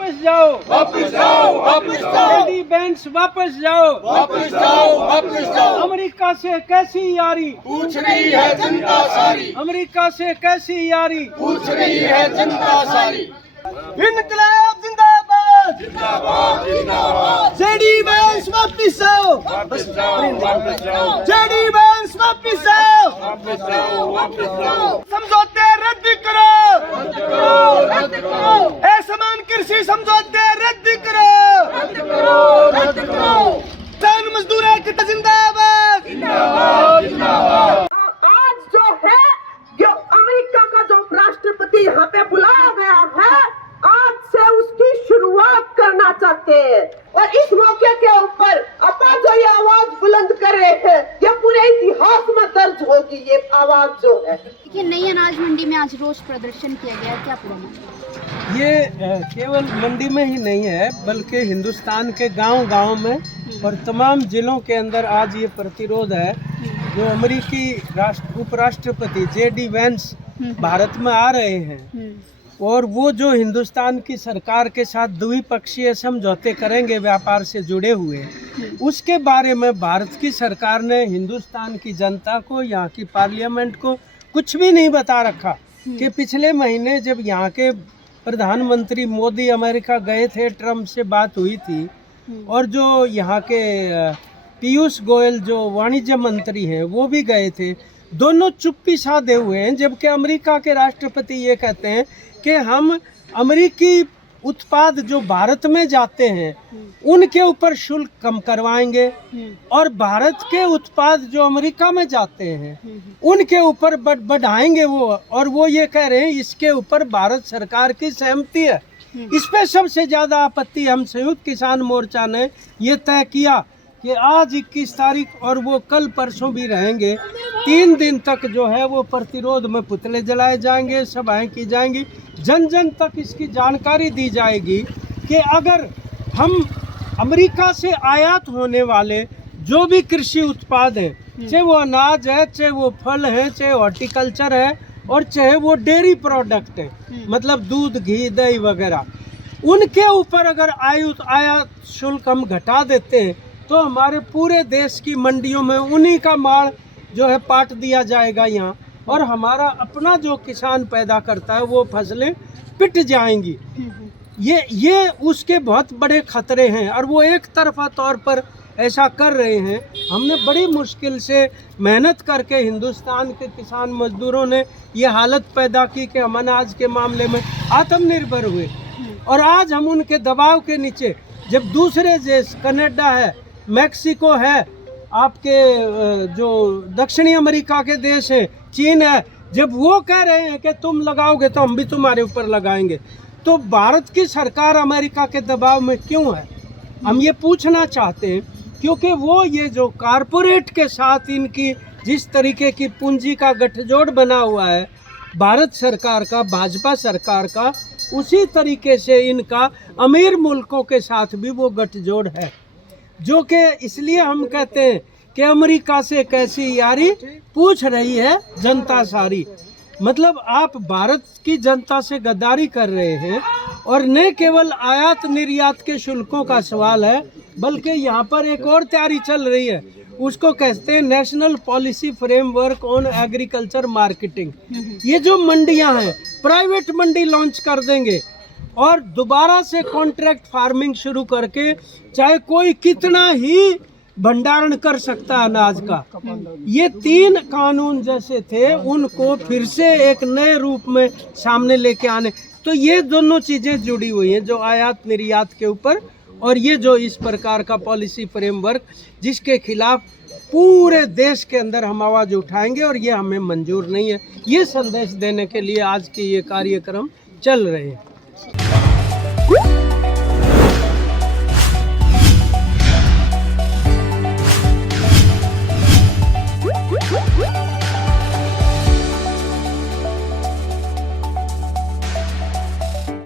वापस जाओ, वापस जाओ, वापस जाओ, जेडी वेंस वापस जाओ, वापस जाओ, वापस जाओ। अमेरिका से कैसी यारी पूछ रही है जनता सारी, अमेरिका से कैसी यारी, पूछ रही है जनता सारी। इनकलाब जिंदाबाद, जिंदाबाद, जिंदाबाद। जेडी वेंस वापस आओ, वापस जाओ, वापस जाओ, जेडी वेंस वापस आओ, वापस जाओ, वापस जाओ। समझौते रद्द करो, रद्द करो, रद्द करो, असमान कृषि समझौते रद्द करो, रद्द करो, रद्द करो। किसान मजदूर एकता जिंदाबाद, जिंदाबाद, जिंदाबाद। आज जो है जो अमेरिका का जो राष्ट्रपति यहाँ पे बुलाया गया है, आज से उसकी शुरुआत करना चाहते हैं और इस मौके के ऊपर अपा जो ये आवाज बुलंद कर रहे हैं, ये पूरे इतिहास में दर्ज होगी ये आवाज जो है। देखिए, नई अनाज मंडी में आज रोष प्रदर्शन किया गया, क्या प्रोग्राम? ये केवल मंडी में ही नहीं है बल्कि हिंदुस्तान के गांव-गांव में और तमाम जिलों के अंदर आज ये प्रतिरोध है। जो अमेरिकी उपराष्ट्रपति जेडी वेंस भारत में आ रहे हैं और वो जो हिंदुस्तान की सरकार के साथ द्विपक्षीय समझौते करेंगे व्यापार से जुड़े हुए, उसके बारे में भारत की सरकार ने हिंदुस्तान की जनता को, यहाँ की पार्लियामेंट को कुछ भी नहीं बता रखा। कि पिछले महीने जब यहाँ के प्रधानमंत्री मोदी अमेरिका गए थे, ट्रम्प से बात हुई थी और जो यहाँ के पीयूष गोयल जो वाणिज्य मंत्री हैं वो भी गए थे, दोनों चुप्पी साधे हुए हैं। जबकि अमेरिका के राष्ट्रपति ये कहते हैं कि हम अमेरिकी उत्पाद जो भारत में जाते हैं उनके ऊपर शुल्क कम करवाएंगे और भारत के उत्पाद जो अमेरिका में जाते हैं उनके ऊपर बढ़ाएंगे वो। और वो ये कह रहे हैं इसके ऊपर भारत सरकार की सहमति है। इस पे सबसे ज़्यादा आपत्ति हम संयुक्त किसान मोर्चा ने ये तय किया कि आज 21 तारीख और वो कल परसों भी रहेंगे, 3 दिन तक जो है वो प्रतिरोध में पुतले जलाए जाएंगे, सभाएं की जाएंगी, जन जन तक इसकी जानकारी दी जाएगी कि अगर हम अमेरिका से आयात होने वाले जो भी कृषि उत्पाद हैं, चाहे वो अनाज है, चाहे वो फल है, चाहे हॉर्टिकल्चर है और चाहे वो डेयरी प्रोडक्ट है, मतलब दूध, घी, दही वगैरह, उनके ऊपर अगर आयात शुल्क हम घटा देते हैं तो हमारे पूरे देश की मंडियों में उन्हीं का माल जो है पाट दिया जाएगा यहाँ और हमारा अपना जो किसान पैदा करता है वो फसलें पिट जाएंगी। ये उसके बहुत बड़े खतरे हैं और वो एक तरफा तौर पर ऐसा कर रहे हैं। हमने बड़ी मुश्किल से मेहनत करके हिंदुस्तान के किसान मजदूरों ने ये हालत पैदा की कि हम अनाज के मामले में आत्मनिर्भर हुए और आज हम उनके दबाव के नीचे, जब दूसरे देश कनाडा है, मैक्सिको है, आपके जो दक्षिणी अमेरिका के देश हैं, चीन है, जब वो कह रहे हैं कि तुम लगाओगे तो हम भी तुम्हारे ऊपर लगाएंगे, तो भारत की सरकार अमेरिका के दबाव में क्यों है? हम ये पूछना चाहते हैं क्योंकि वो ये जो कारपोरेट के साथ इनकी जिस तरीके की पूंजी का गठजोड़ बना हुआ है भारत सरकार का, भाजपा सरकार का, उसी तरीके से इनका अमीर मुल्कों के साथ भी वो गठजोड़ है। जो कि इसलिए हम कहते हैं कि अमेरिका से कैसी यारी, पूछ रही है जनता सारी। मतलब आप भारत की जनता से गद्दारी कर रहे हैं और न केवल आयात निर्यात के शुल्कों का सवाल है बल्कि यहाँ पर एक और तैयारी चल रही है, उसको कहते हैं national policy framework on agriculture marketing. ये जो मंडियाँ हैं, प्राइवेट मंडी लॉन्च कर देंगे और दोबारा से कॉन्ट्रैक्ट फार्मिंग शुरू करके चाहे कोई कितना ही भंडारण कर सकता है अनाज का। ये 3 कानून जैसे थे उनको फिर से एक नए रूप में सामने लेके आने, तो ये दोनों चीज़ें जुड़ी हुई हैं, जो आयात निर्यात के ऊपर और ये जो इस प्रकार का पॉलिसी फ्रेमवर्क जिसके खिलाफ पूरे देश के अंदर हम आवाज़ उठाएंगे और ये हमें मंजूर नहीं है। ये संदेश देने के लिए आज के ये कार्यक्रम चल रहे हैं।